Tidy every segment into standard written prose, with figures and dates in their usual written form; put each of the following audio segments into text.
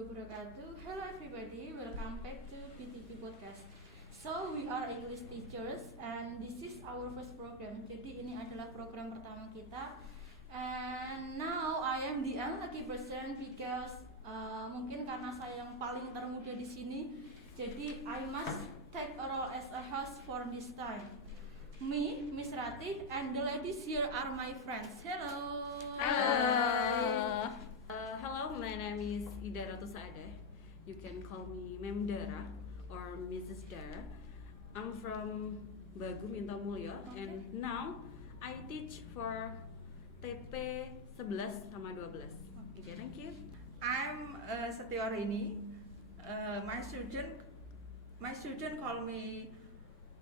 wabarakatuh. Hello everybody, welcome back to PTP Podcast. So we are English teachers and this is our first program. Jadi ini adalah program pertama kita. And now I am the unlucky person because mungkin karena saya yang paling termuda di sini, jadi I must take a role as a host for this time. Me, Miss Ratih, and the ladies here are my friends. Hello. Hello. Hello, my name is Ida Ratu Saadeh. You can call me Mem Dara or Mrs. Dara. I'm from Bagum Intamulya, and now I teach for TP 11 sama 12. Okay, thank you. I'm Setio Rini. My student call me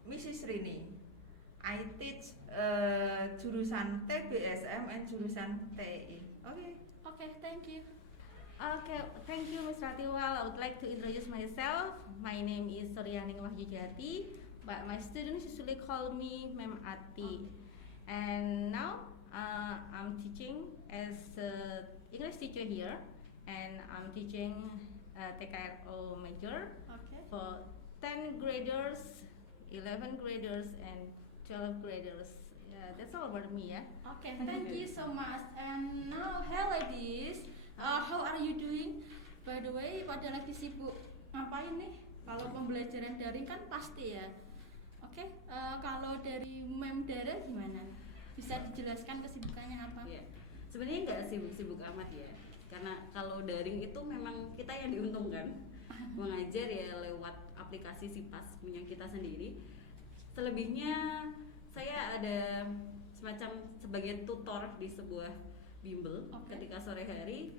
Mrs. Rini. I teach jurusan TBSM and jurusan TEI. Okay, thank you. Okay, thank you, Ms. Ratiwal. I would like to introduce myself. My name is Suryaning Wahyujati, but my students usually call me Mem Ati. And now I'm teaching as English teacher here, and I'm teaching TKRO major Okay. for 10 graders, 11 graders, and 12 graders. Yeah, that's all about me, ya. Okay, thank you so much. And now, hey ladies, how are you doing? By the way, pada lagi sibuk ngapain nih? Kalau pembelajaran daring kan pasti ya. Oke, kalau dari Mem Dara gimana? Bisa dijelaskan kesibukannya apa? Ya, sebenarnya nggak sibuk-sibuk amat ya, karena kalau daring itu memang kita yang diuntungkan. Mengajar ya lewat aplikasi Sipas punya kita sendiri. Selebihnya saya ada semacam sebagai tutor di sebuah bimbel ketika sore hari,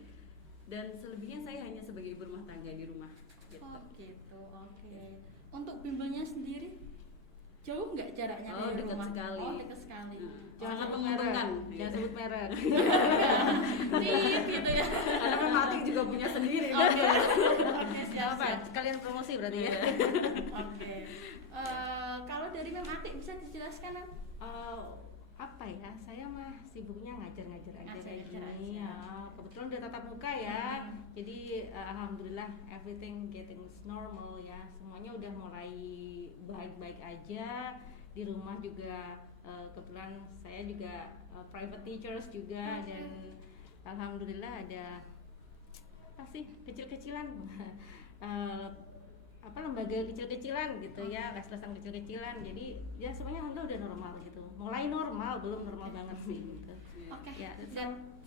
dan selebihnya saya hanya sebagai ibu rumah tangga di rumah gitu. Oh gitu, oke. Untuk bimbelnya sendiri jauh nggak jaraknya Oh, dari dekat rumah? sekali. Oh, dekat sekali. Sangat menguntungkan. Jangan sebut merek. Tit gitu ya. Karena memang Atik juga punya sendiri. Oke, siap. Siapa? Sekalian promosi berarti ya. Oke. Kalau dari Mem Atik bisa dijelaskan Mem? Apa ya? Saya mah sibuknya ngajar-ngajar aja kayak Ngajar-ngajar gini. aja. Ya, kebetulan udah tatap muka ya. Jadi alhamdulillah everything getting normal ya. Semuanya udah mulai baik-baik aja. Di rumah juga kebetulan saya juga private teachers juga, dan alhamdulillah ada apa sih kecil-kecilan lembaga kecil-kecilan gitu ya, les-lesan kecil-kecilan. Jadi ya semuanya alhamdulillah udah normal gitu. Mulai normal, belum normal banget sih gitu. Oke, Ya, that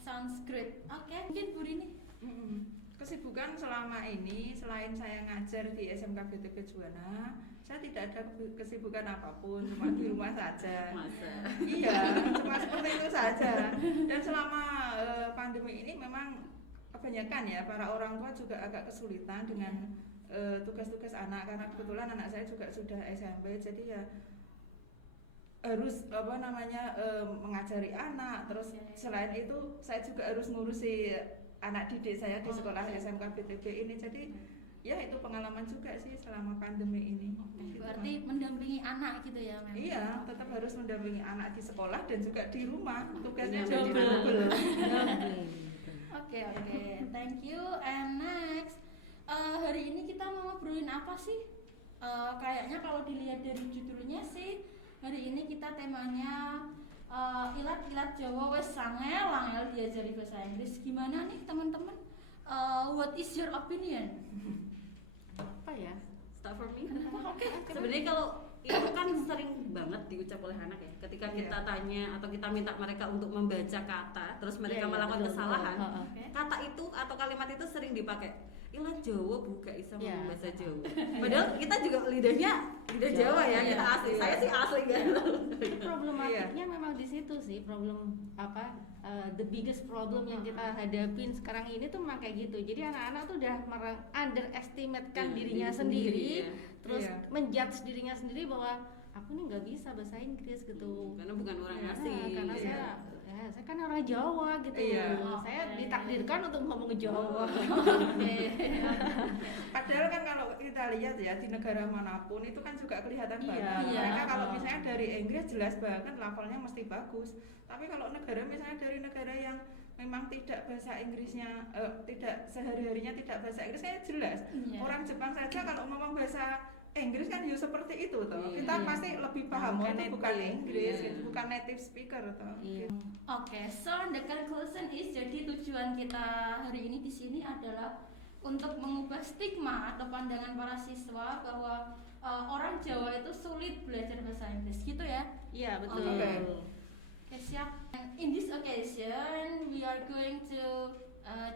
sounds great. Oke, mungkin Bu Rini. Kesibukan selama ini selain saya ngajar di SMK BTP Juwana, saya tidak ada kesibukan apapun, cuma di rumah saja. Masa. Iya, cuma seperti itu saja. Dan selama pandemi ini memang kebanyakan ya para orang tua juga agak kesulitan dengan tugas-tugas anak, karena kebetulan anak saya juga sudah SMP, jadi ya harus mengajari anak. Terus selain itu saya juga harus ngurusi anak didik saya di sekolah SMK BTP ini. Jadi ya itu pengalaman juga sih selama pandemi ini. Gitu, Berarti Pak. mendampingi anak gitu ya Mem? Iya, tetap harus mendampingi anak di sekolah dan juga di rumah. Tugasnya Mendampingi jadi anak. double. Oke, thank you. And next, hari ini kita mau ngobrolin apa sih? Kayaknya kalau dilihat dari judulnya sih, hari ini kita temanya ilat-ilat Jawa wes angel diajari bahasa Inggris. Gimana nih teman-teman? What is your opinion? Apa ya? Start for me. Sebenarnya kalau itu kan sering banget diucap oleh anak ya. Ketika kita tanya atau kita minta mereka untuk membaca kata, terus mereka melakukan kesalahan, kata itu atau kalimat itu sering dipakai. Ilat Jawa buka isa ngomong bahasa Jawa. Padahal kita juga lidah Jawa ya, kita asli. Saya sih asli kan. Problematiknya memang di situ sih, the biggest problem yang kita hadapin sekarang ini tuh memang kayak gitu. Jadi anak-anak tuh udah underestimate-kan dirinya sendiri, terus menjudge dirinya sendiri bahwa aku nih nggak bisa bahasa Inggris gitu. Karena bukan orang asing. Karena saya kan orang Jawa gitu. Saya ditakdirkan untuk ngomong Jawa. Padahal kan kalau kita lihat ya di negara manapun itu kan juga kelihatan banget. Iya. Mereka kalau misalnya dari Inggris jelas banget levelnya mesti bagus. Tapi kalau negara misalnya dari negara yang memang tidak bahasa Inggrisnya tidak sehari-harinya tidak bahasa Inggris kayak jelas. Orang Jepang saja kalau ngomong bahasa Inggris kan ya seperti itu toh. Kita pasti lebih paham itu bukan Inggris, gitu, bukan native speaker toh. Oke, so the conclusion is, jadi tujuan kita hari ini di sini adalah untuk mengubah stigma atau pandangan para siswa bahwa orang Jawa itu sulit belajar bahasa Inggris, gitu ya? Iya, betul. Oke, siap. And in this occasion, we are going to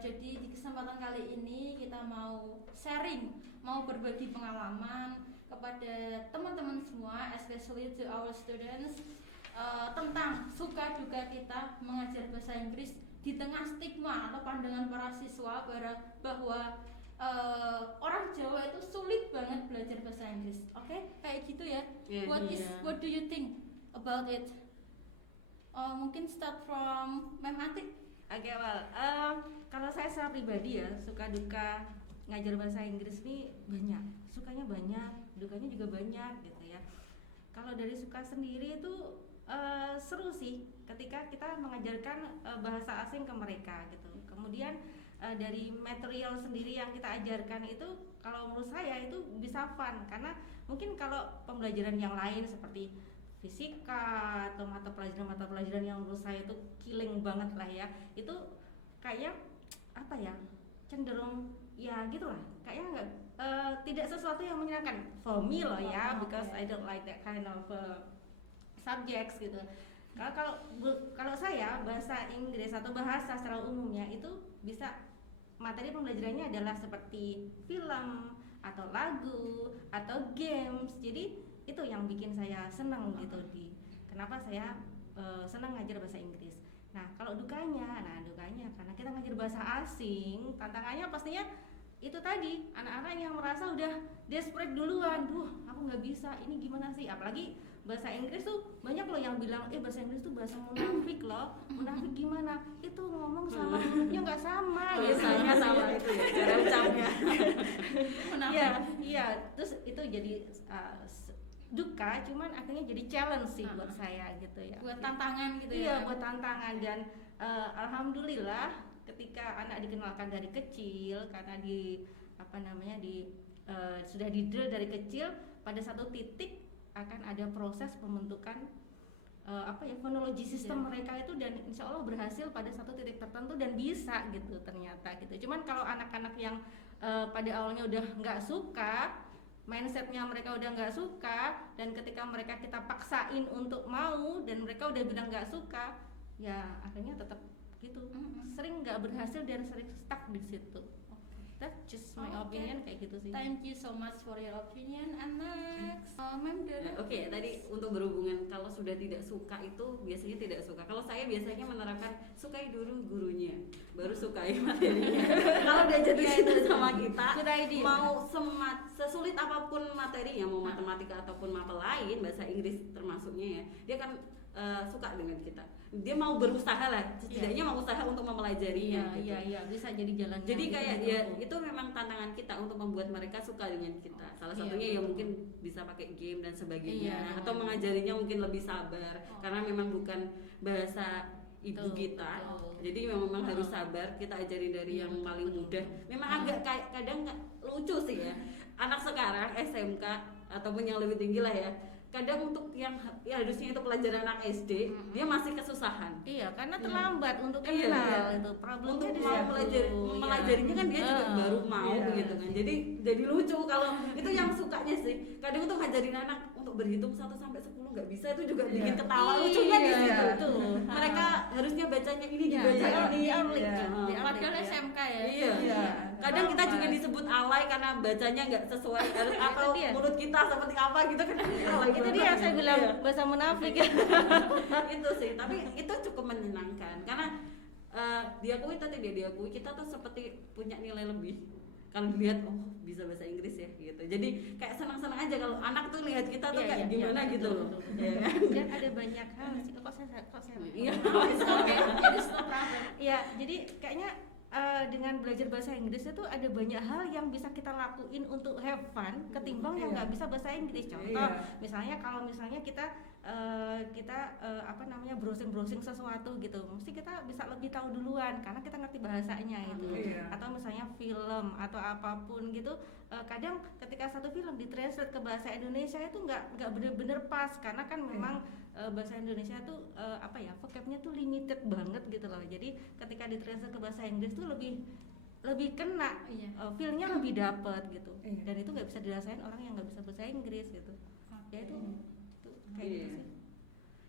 jadi di kesempatan kali ini kita mau sharing, mau berbagi pengalaman kepada teman-teman semua, especially to our students, tentang suka duka kita mengajar bahasa Inggris di tengah stigma atau pandangan para siswa bahwa orang Jawa itu sulit banget belajar bahasa Inggris. Oke, kayak gitu ya. What do you think about it? Mungkin start from Mem Atik. Oke, kalau saya secara pribadi ya, suka duka ngajar bahasa Inggris ini banyak. Sukanya banyak, dukanya juga banyak gitu ya. Kalau dari suka sendiri itu seru sih ketika kita mengajarkan bahasa asing ke mereka gitu. Kemudian dari material sendiri yang kita ajarkan itu, kalau menurut saya itu bisa fun, karena mungkin kalau pembelajaran yang lain seperti fisika atau mata pelajaran yang menurut saya itu killing banget lah ya, itu kayak apa ya, cenderung ya gitulah, kayaknya nggak tidak sesuatu yang menyenangkan for me loh ya, because I don't like that kind of subjects gitu. Kalau saya bahasa Inggris atau bahasa secara umumnya itu bisa materi pembelajarannya adalah seperti film atau lagu atau games, jadi itu yang bikin saya senang gitu kenapa saya senang ngajar bahasa Inggris. Nah kalau dukanya karena kita ngajar bahasa asing, tantangannya pastinya itu tadi, anak-anak yang merasa udah desperate duluan, aku nggak bisa, ini gimana sih, apalagi bahasa Inggris tuh banyak loh yang bilang bahasa Inggris tuh bahasa munafik loh. Munafik gimana? Itu ngomong sama hurufnya nggak sama gitu. Bahasanya sama itu ya, cara ucapnya. Iya, terus itu jadi duka, cuman akhirnya jadi challenge sih buat saya gitu ya. Buat tantangan gitu ya. Iya, buat tantangan, dan alhamdulillah ketika anak dikenalkan dari kecil, karena sudah di-drill dari kecil, pada satu titik akan ada proses pembentukan fonologi sistem mereka itu, dan insya Allah berhasil pada satu titik tertentu dan bisa gitu ternyata gitu. Cuman kalau anak-anak yang pada awalnya udah nggak suka, mindsetnya mereka udah nggak suka, dan ketika kita paksain untuk mau dan mereka udah bilang nggak suka, ya akhirnya tetap gitu, sering nggak berhasil dan sering stuck di situ. That's just my opinion, kayak gitu sih. Thank you so much for your opinion. And next, Mem Dara. Oke, tadi untuk berhubungan kalau sudah tidak suka itu biasanya tidak suka. Kalau saya biasanya menerapkan sukai dulu gurunya, baru sukai materinya. Kalau dia jadi cinta sama kita, mau sesulit apapun materinya, mau matematika ataupun mata lain, bahasa Inggris termasuknya ya, dia kan suka dengan kita. Dia mau berusaha lah, setidaknya mau usaha untuk mempelajarinya. Iya, bisa jadi jalan. Jadi kayak ya itu memang tantangan kita untuk membuat mereka suka dengan kita. Salah satunya ya mungkin bisa pakai game dan sebagainya, atau mengajarinya mungkin lebih sabar karena memang bukan bahasa ibu kita. Jadi memang harus sabar, kita ajarin dari yang paling mudah. Memang agak kadang lucu sih ya. Anak sekarang SMK ataupun yang lebih tinggi lah ya, kadang untuk yang harusnya itu pelajaran anak SD, dia masih kesusahan. Iya, karena terlambat untuk kenal itu problemnya. Untuk mau melajarinya kan dia juga baru mau gitu kan. Jadi lucu kalau itu yang sukanya sih. Kadang untuk ngajarin anak untuk berhitung 1 sampai 10 nggak bisa, itu juga bikin ketawa. Lucunya di situ. Mereka harusnya bacanya ini dibaca ini. Padahal SMK ya. Iya. Kadang kita juga disebut alay karena bacanya nggak sesuai atau mulut kita seperti apa gitu kan. Itu dia saya bilang bahasa munafik ya. Itu sih, tapi itu cukup menyenangkan karena diakui atau tidak diakui kita tuh seperti punya nilai lebih kalau dilihat bisa bahasa Inggris ya gitu. Jadi kayak senang-senang aja kalau anak tuh lihat kita tuh kayak gimana gitu loh. Dan ada banyak hal sih kok saya iya. Iya, jadi kayaknya dengan belajar bahasa Inggris itu ada banyak hal yang bisa kita lakuin untuk have fun ketimbang yang nggak bisa bahasa Inggris. Contoh misalnya kalau kita kita browsing sesuatu gitu, mesti kita bisa lebih tahu duluan karena kita ngerti bahasanya gitu. Iya. Atau misalnya film atau apapun gitu, kadang ketika satu film ditranslate ke bahasa Indonesia itu nggak bener-bener pas karena kan memang bahasa Indonesia tuh vocabnya tuh limited banget gitu loh. Jadi ketika ditranslate ke bahasa Inggris tuh lebih kena, feel-nya lebih dapet gitu. Dan itu nggak bisa dirasain orang yang nggak bisa bahasa Inggris gitu. Ya itu kayak gitu sih.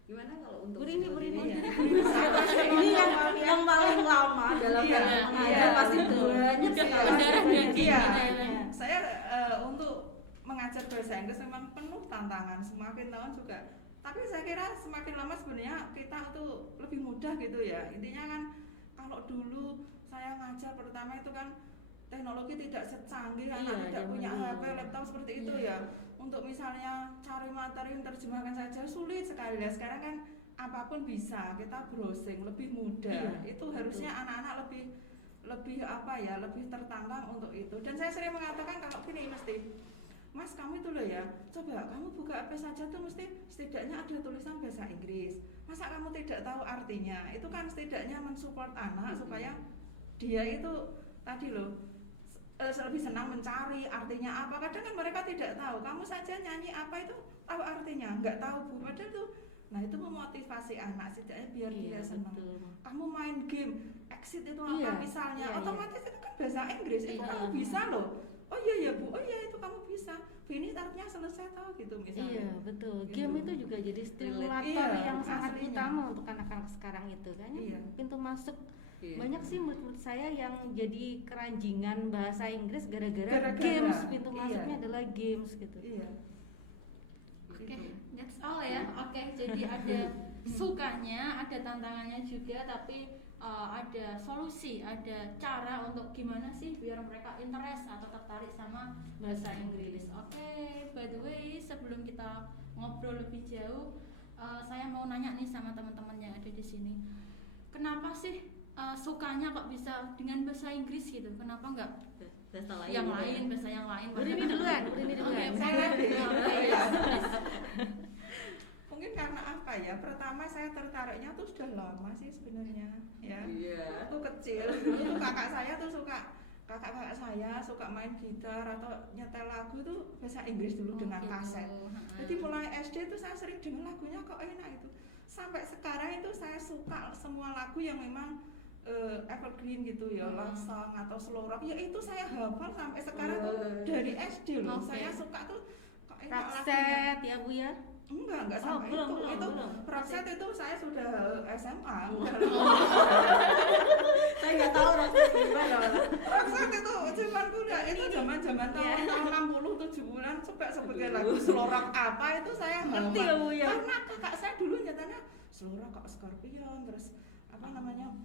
Gimana kalau untuk Burini ini yang paling lama dalam mengajar pasti banyak sekali. Iya. Saya untuk mengajar bahasa Inggris memang penuh tantangan, semakin tahun juga. Tapi saya kira semakin lama sebenarnya kita tuh lebih mudah gitu ya. Intinya kan kalau dulu saya ngajar pertama itu kan teknologi tidak secanggih, anak tidak punya HP, laptop seperti itu ya. Untuk misalnya cari materi terjemahkan saja sulit sekali ya. Sekarang kan apapun bisa, kita browsing lebih mudah. Itu harusnya anak-anak lebih tertantang untuk itu. Dan saya sering mengatakan kalau gini mesti, Mas kamu itu loh ya, coba kamu buka HP saja tuh mesti setidaknya ada tulisan bahasa Inggris. Masa kamu tidak tahu artinya? Itu kan setidaknya mensupport anak supaya dia itu tadi loh lebih senang mencari artinya apa. Kadang kan mereka tidak tahu. Kamu saja nyanyi apa itu tahu artinya, nggak tahu Bu. Padahal tuh, nah itu memotivasi anak setidaknya biar dia senang. Kamu main game, exit itu apa misalnya, otomatis itu kan bahasa Inggris. Itu kamu bisa loh. Oh iya ya Bu, oh iya itu kamu bisa. Finish artinya selesai tahu gitu misalnya. Iya betul. Gitu. Game itu juga jadi stimulator yang sangat utama untuk anak-anak sekarang itu kan. Pintu masuk. Banyak sih menurut saya yang jadi keranjingan bahasa Inggris gara-gara games, pintu masuknya adalah games gitu. Oke, that's all ya. Oke, jadi ada sukanya, ada tantangannya juga, tapi ada solusi, ada cara untuk gimana sih biar mereka interest atau tertarik sama bahasa Inggris. Oke, by the way, sebelum kita ngobrol lebih jauh, saya mau nanya nih sama teman-teman yang ada di sini. Kenapa sih sukanya kok bisa dengan bahasa Inggris gitu? Kenapa enggak bahasa lain? Yang lain, bahasa yang lain. Burini duluan. Mungkin karena apa ya? Pertama saya tertariknya tuh sudah lama sih sebenarnya, ya. Waktu kecil dulu kakak saya suka main gitar atau nyetel lagu tuh bahasa Inggris dulu dengan kaset. Jadi mulai SD tuh saya sering dengar lagunya kok enak itu. Sampai sekarang itu saya suka semua lagu yang memang evergreen gitu ya, love song atau slow rock. Ya itu saya hafal sampai sekarang tuh dari SD loh. Saya suka tuh kok enak Roxette ya Bu ya? Enggak sampai belum. Roxette itu saya sudah SMA. Saya nggak tahu Roxette gimana. Roxette itu zaman kuliah itu zaman tahun 60 70-an coba sebutkan lagu slow rock apa itu saya ngerti ya Bu ya. Karena kakak saya dulu nyatanya slow rock kok Scorpion terus apa namanya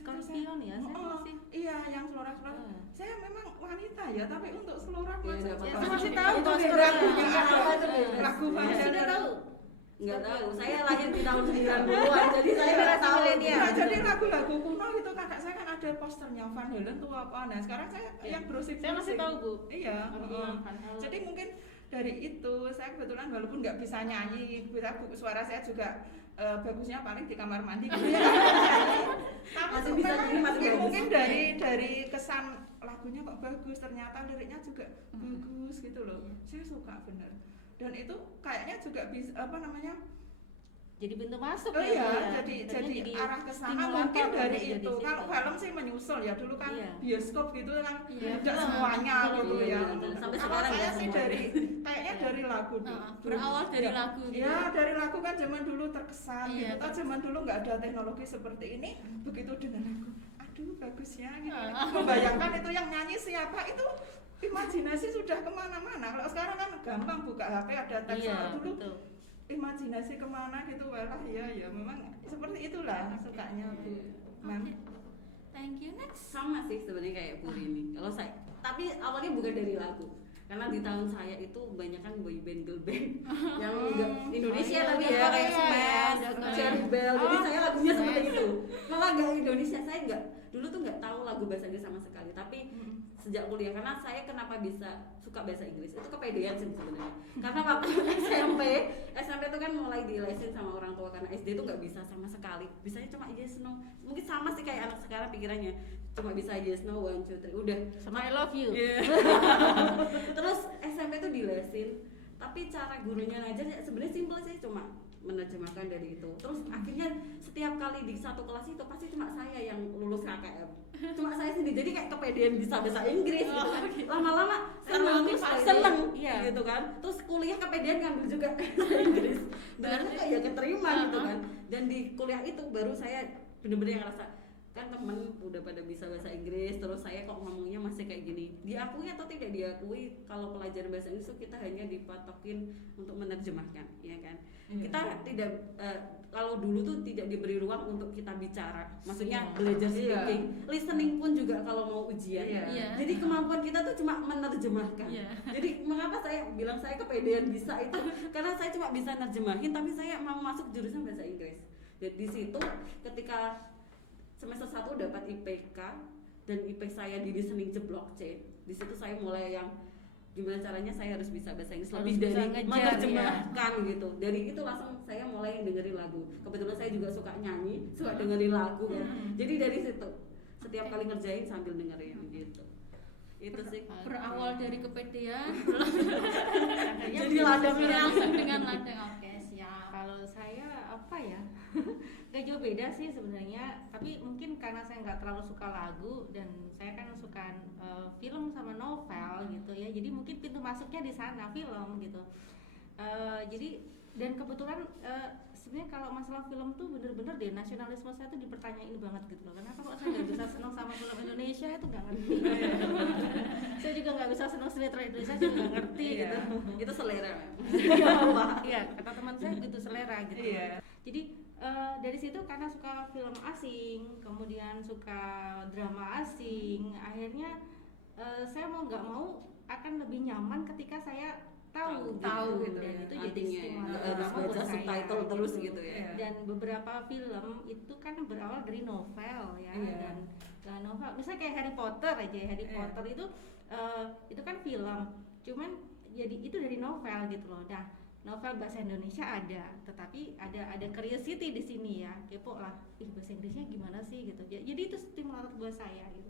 Scorpion ya, saya masih. Iya, yang slow rock. Saya memang wanita ya, tapi untuk slow rock saya masih tahu tuh lagunya apa itu lagu Sudah tahu? Nggak tahu, saya lahir di tahun 90-an jadi saya nggak tahu. Jadi lagu-lagu kuno itu kakak saya kan ada posternya Van Halen tuh apa. Nah sekarang saya yang browsing. Saya masih tahu Bu. Iya. Jadi mungkin dari itu saya kebetulan walaupun nggak bisa nyanyi, suara saya juga bagusnya paling di kamar mandi gitu ya. Masih bisa nyanyi, masih bagus. Mungkin dari kesan lagunya kok bagus, ternyata liriknya juga bagus gitu loh. Saya suka bener. Dan itu kayaknya juga bisa jadi pintu masuk jadi arah ke sana mungkin dari itu. Kalau film sih menyusul ya, dulu kan bioskop gitu kan tidak semuanya gitu ya. Sampai sekarang saya sih kayaknya dari lagu berawal dari lagu gitu. Ya dari lagu kan zaman dulu terkesan gitu. Kan zaman dulu nggak ada teknologi seperti ini, begitu dengan lagu aduh bagusnya gitu. Membayangkan itu yang nyanyi siapa itu imajinasi sudah kemana-mana. Kalau sekarang kan gampang buka HP ada teks dulu. Betul. Imajinasi kemana gitu, walah ya memang seperti itulah sukanya Bu. Thank you. Next. Sama sih sebenarnya kayak Bu Rini. Kalau saya, tapi awalnya bukan dari lagu. Karena di tahun saya itu banyak kan boy band, girl band yang Indonesia tapi ya kayak Smash, Cherry Bell. Jadi saya lagunya seperti itu. Malah nggak Indonesia, saya nggak dulu tuh nggak tahu lagu bahasa Inggris sama sekali. Tapi sejak kuliah, karena saya kenapa bisa suka bahasa Inggris itu kepedean sih sebenarnya. Karena waktu SMP itu kan mulai dilesin sama orang tua, karena SD itu nggak bisa sama sekali, bisanya cuma yes no, mungkin sama sih kayak anak sekarang pikirannya, cuma bisa yes no 1 2 3 udah Sama I love you. yeah. Terus SMP itu dilesin, tapi cara gurunya ngajar ya sebenarnya simpel sih, cuma menerjemahkan dari itu. Terus akhirnya setiap kali di satu kelas itu pasti cuma saya yang lulus KKM, cuma saya sendiri, jadi kayak kepedean bisa bahasa Inggris gitu kan. Lama-lama seneng Iya. gitu kan. Terus kuliah kepedean ngambil juga bahasa Inggris, dan kok ya keterima gitu kan. Dan di kuliah itu baru saya bener-bener yang ngerasa, kan temen udah pada bisa bahasa Inggris, terus saya kok ngomongnya masih kayak gini. Diakui atau tidak diakui, kalau pelajaran bahasa Inggris itu kita hanya dipatokin untuk menerjemahkan, ya kan. Kita tidak kalau dulu tuh tidak diberi ruang untuk kita bicara, maksudnya belajar speaking, listening pun juga kalau mau ujian. Jadi kemampuan kita tuh cuma menerjemahkan. Jadi mengapa saya bilang saya kepedean bisa itu, karena saya cuma bisa nerjemahin, tapi saya mau masuk jurusan bahasa Inggris. Dan di situ ketika semester 1 dapat IPK dan IP saya di listening jeblok C. Di situ saya mulai yang gimana caranya saya harus bisa bahasa Inggris Harus lebih bisa dari ngejar, menerjemahkan gitu. Dari itu langsung saya mulai dengerin lagu. Kebetulan saya juga suka nyanyi, suka dengerin lagu kan. Jadi dari situ setiap kali ngerjain sambil dengerin gitu. Itu sih. Berawal dari kepedean, Jadi ladang langsung dengan ladang. Oke, siap. Kalau saya apa ya? Gak jauh beda sih sebenarnya, tapi mungkin karena saya nggak terlalu suka lagu dan saya kan suka film sama novel gitu ya, jadi mungkin pintu masuknya di sana film gitu. Jadi dan kebetulan sebenarnya kalau masalah film tuh bener-bener deh nasionalisme saya tuh dipertanyain banget gitu loh. Kenapa kok saya nggak bisa senang sama film Indonesia, itu nggak ngerti. Saya juga nggak bisa senang sinetron Indonesia, juga nggak ngerti gitu. Itu selera. Iya, kata teman saya gitu, selera gitu. Jadi dari situ karena suka film asing, kemudian suka drama asing, akhirnya saya mau nggak mau akan lebih nyaman ketika saya tahu gitu. Dan itu jadi stimulus utama buat saya subtitle terus gitu ya. Dan beberapa film itu kan berawal dari novel ya, dan novel misalnya kayak Harry Potter aja. Harry Potter itu kan film, cuman jadi itu dari novel gitu loh. Nah, novel bahasa Indonesia ada, tetapi ada curiosity di sini ya, kepo lah, bahasa Inggrisnya gimana sih gitu. Jadi itu stimulator buat saya gitu.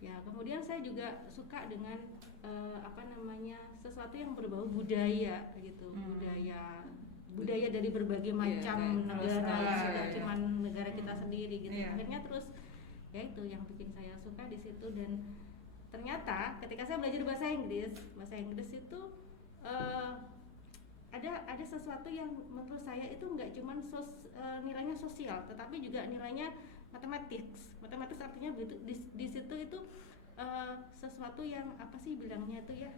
Ya, kemudian saya juga suka dengan sesuatu yang berbau budaya gitu, budaya dari berbagai macam negara, bukan cuma negara kita sendiri gitu. Akhirnya terus ya itu yang bikin saya suka di situ. Dan ternyata ketika saya belajar bahasa Inggris itu ada sesuatu yang menurut saya itu nggak cuma nilainya sosial, tetapi juga nilainya mathematics artinya di situ itu sesuatu yang apa sih bilangnya itu ya,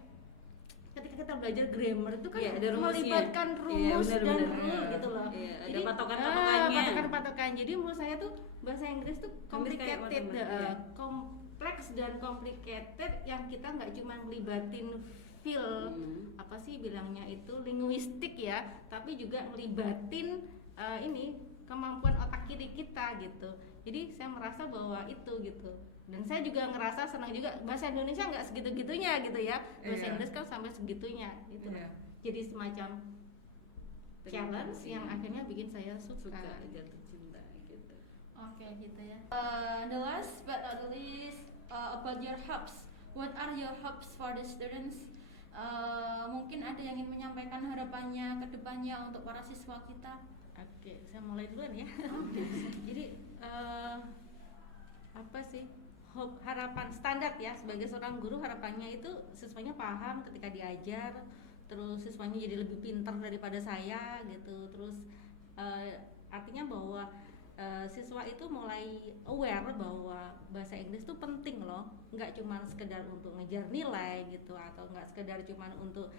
ketika kita belajar grammar itu kan melibatkan rumus dan rule gitu loh. Ada patokan-patokannya. Jadi menurut saya tuh bahasa Inggris tuh complicated, kompleks dan complicated, yang kita nggak cuma melibatin feel apa sih bilangnya itu linguistik ya, tapi juga melibatin kemampuan otak kiri kita gitu. Jadi saya merasa bahwa itu gitu. Dan saya juga ngerasa senang juga bahasa Indonesia nggak segitu-gitunya gitu ya. Bahasa Inggris kan sampai segitunya gitu. Jadi semacam challenge yang akhirnya bikin saya suka jatuh cinta gitu. Oke, gitu ya. The last but not the least, about your hopes. What are your hopes for the students? Mungkin ada yang ingin menyampaikan harapannya ke depannya untuk para siswa kita. Oke, saya mulai duluan ya. Jadi apa sih harapan standar ya sebagai seorang guru, harapannya itu siswanya paham ketika diajar, terus siswanya jadi lebih pintar daripada saya gitu. Terus artinya bahwa siswa itu mulai aware bahwa bahasa Inggris itu penting loh, nggak cuma sekedar untuk ngejar nilai gitu, atau nggak sekedar cuma untuk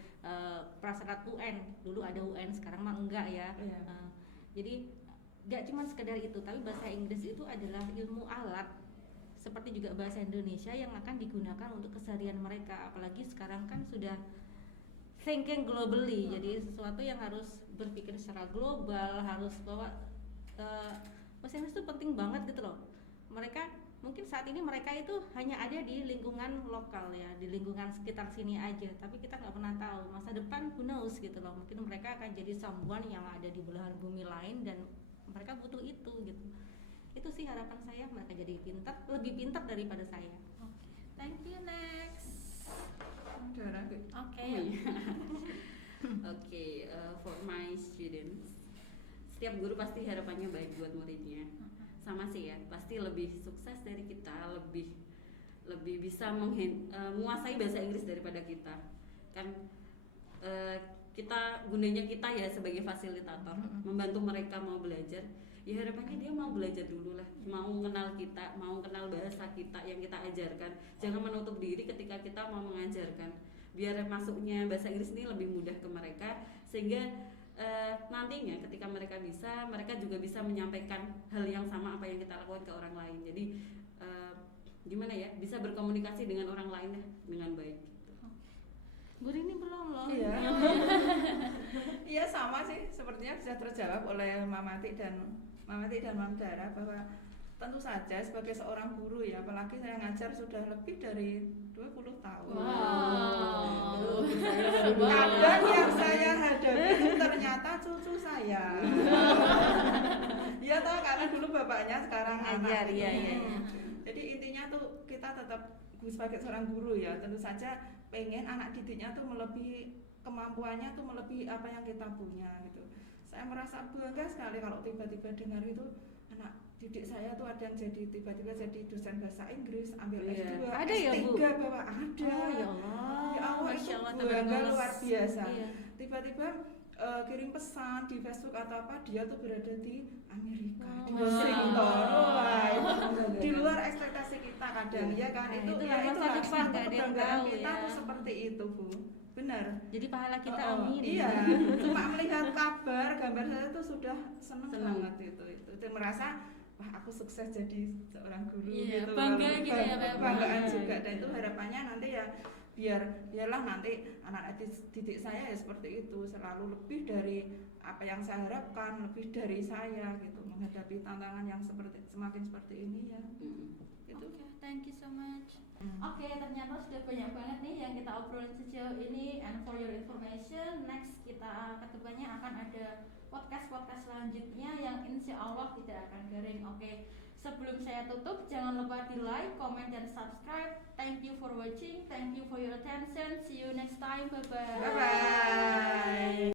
prasyarat UN. Dulu ada UN, sekarang mah enggak ya. Jadi nggak cuma sekedar itu, tapi bahasa Inggris itu adalah ilmu alat seperti juga bahasa Indonesia yang akan digunakan untuk keseharian mereka. Apalagi sekarang kan sudah thinking globally, jadi sesuatu yang harus berpikir secara global, harus bahwa bahasa Inggris itu penting banget gitu loh. Mereka mungkin saat ini mereka itu hanya ada di lingkungan lokal ya, di lingkungan sekitar sini aja, tapi kita nggak pernah tahu masa depan, who knows gitu loh, mungkin mereka akan jadi someone yang ada di belahan bumi lain dan mereka butuh itu gitu. Itu sih harapan saya, mereka jadi pintar, lebih pintar daripada saya. Thank you. Next. Darah. Oke. Oke, for my students, setiap guru pasti harapannya baik buat muridnya. Sama sih ya, pasti lebih sukses dari kita, lebih bisa menguasai bahasa Inggris daripada kita. Kan kita gunanya kita ya sebagai fasilitator, membantu mereka mau belajar. Ya harapannya dia mau belajar dulu lah, mau kenal kita, mau kenal bahasa kita yang kita ajarkan. Jangan menutup diri ketika kita mau mengajarkan, biar masuknya bahasa Inggris ini lebih mudah ke mereka, sehingga nantinya ketika mereka juga bisa menyampaikan hal yang sama apa yang kita lakukan ke orang lain. Jadi gimana ya, bisa berkomunikasi dengan orang lain ya dengan baik gitu. Guru ini belum loh. Iya. Iya sama sih, sepertinya bisa terjawab oleh Mamati dan Mam Dara, bahwa tentu saja sebagai seorang guru ya, apalagi saya ngajar sudah lebih dari 20 tahun. Wow. Kadang yang saya hadapi ternyata cucu saya. Iya toh, karena dulu bapaknya, sekarang Ngajar, anak. iya. Jadi intinya tuh kita tetap sebagai seorang guru ya, tentu saja pengen anak didiknya tuh melebihi kemampuannya, tuh melebihi apa yang kita punya gitu. Saya merasa bangga sekali kalau tiba-tiba dengar itu anak didik saya tuh ada yang tiba-tiba jadi dosen bahasa Inggris, ambil Iya. S2, Ada ya, Bu? S3 bahwa ada. Oh ya Allah. Ya Allah, Masya itu Allah, bangga tabarakallah. luar biasa. Iya. Tiba-tiba kirim pesan di Facebook atau apa, dia tuh berada di Amerika, di Wow. Washington. Wah, itu di luar ekspektasi kita kadang ya kan. Nah, itu itu ya masa itulah depan, nggak ada yang kebanggaan tahu kita ya. tuh seperti itu, Bu. Benar. Jadi pahala kita Oh, amin. iya, cuma melihat kabar, gambar saya tuh sudah seneng banget itu. Itu merasa wah aku sukses jadi seorang guru Iya, gitu. bangga gitu ya, Mbak. Kebanggaan Bangga. juga, dan itu harapannya nanti ya biarlah nanti anak didik saya ya seperti itu, selalu lebih dari apa yang saya harapkan, lebih dari saya gitu, menghadapi tantangan yang semakin seperti ini ya. Itu. Oke, thank you so much. Oke, ternyata sudah banyak banget nih yang kita obrolin sejauh ini. And for your information, next kita kedepannya akan ada podcast selanjutnya yang insya Allah tidak akan garing. Oke, sebelum saya tutup, jangan lupa di like, comment, dan subscribe. Thank you for watching, thank you for your attention. See you next time, bye bye. Bye bye.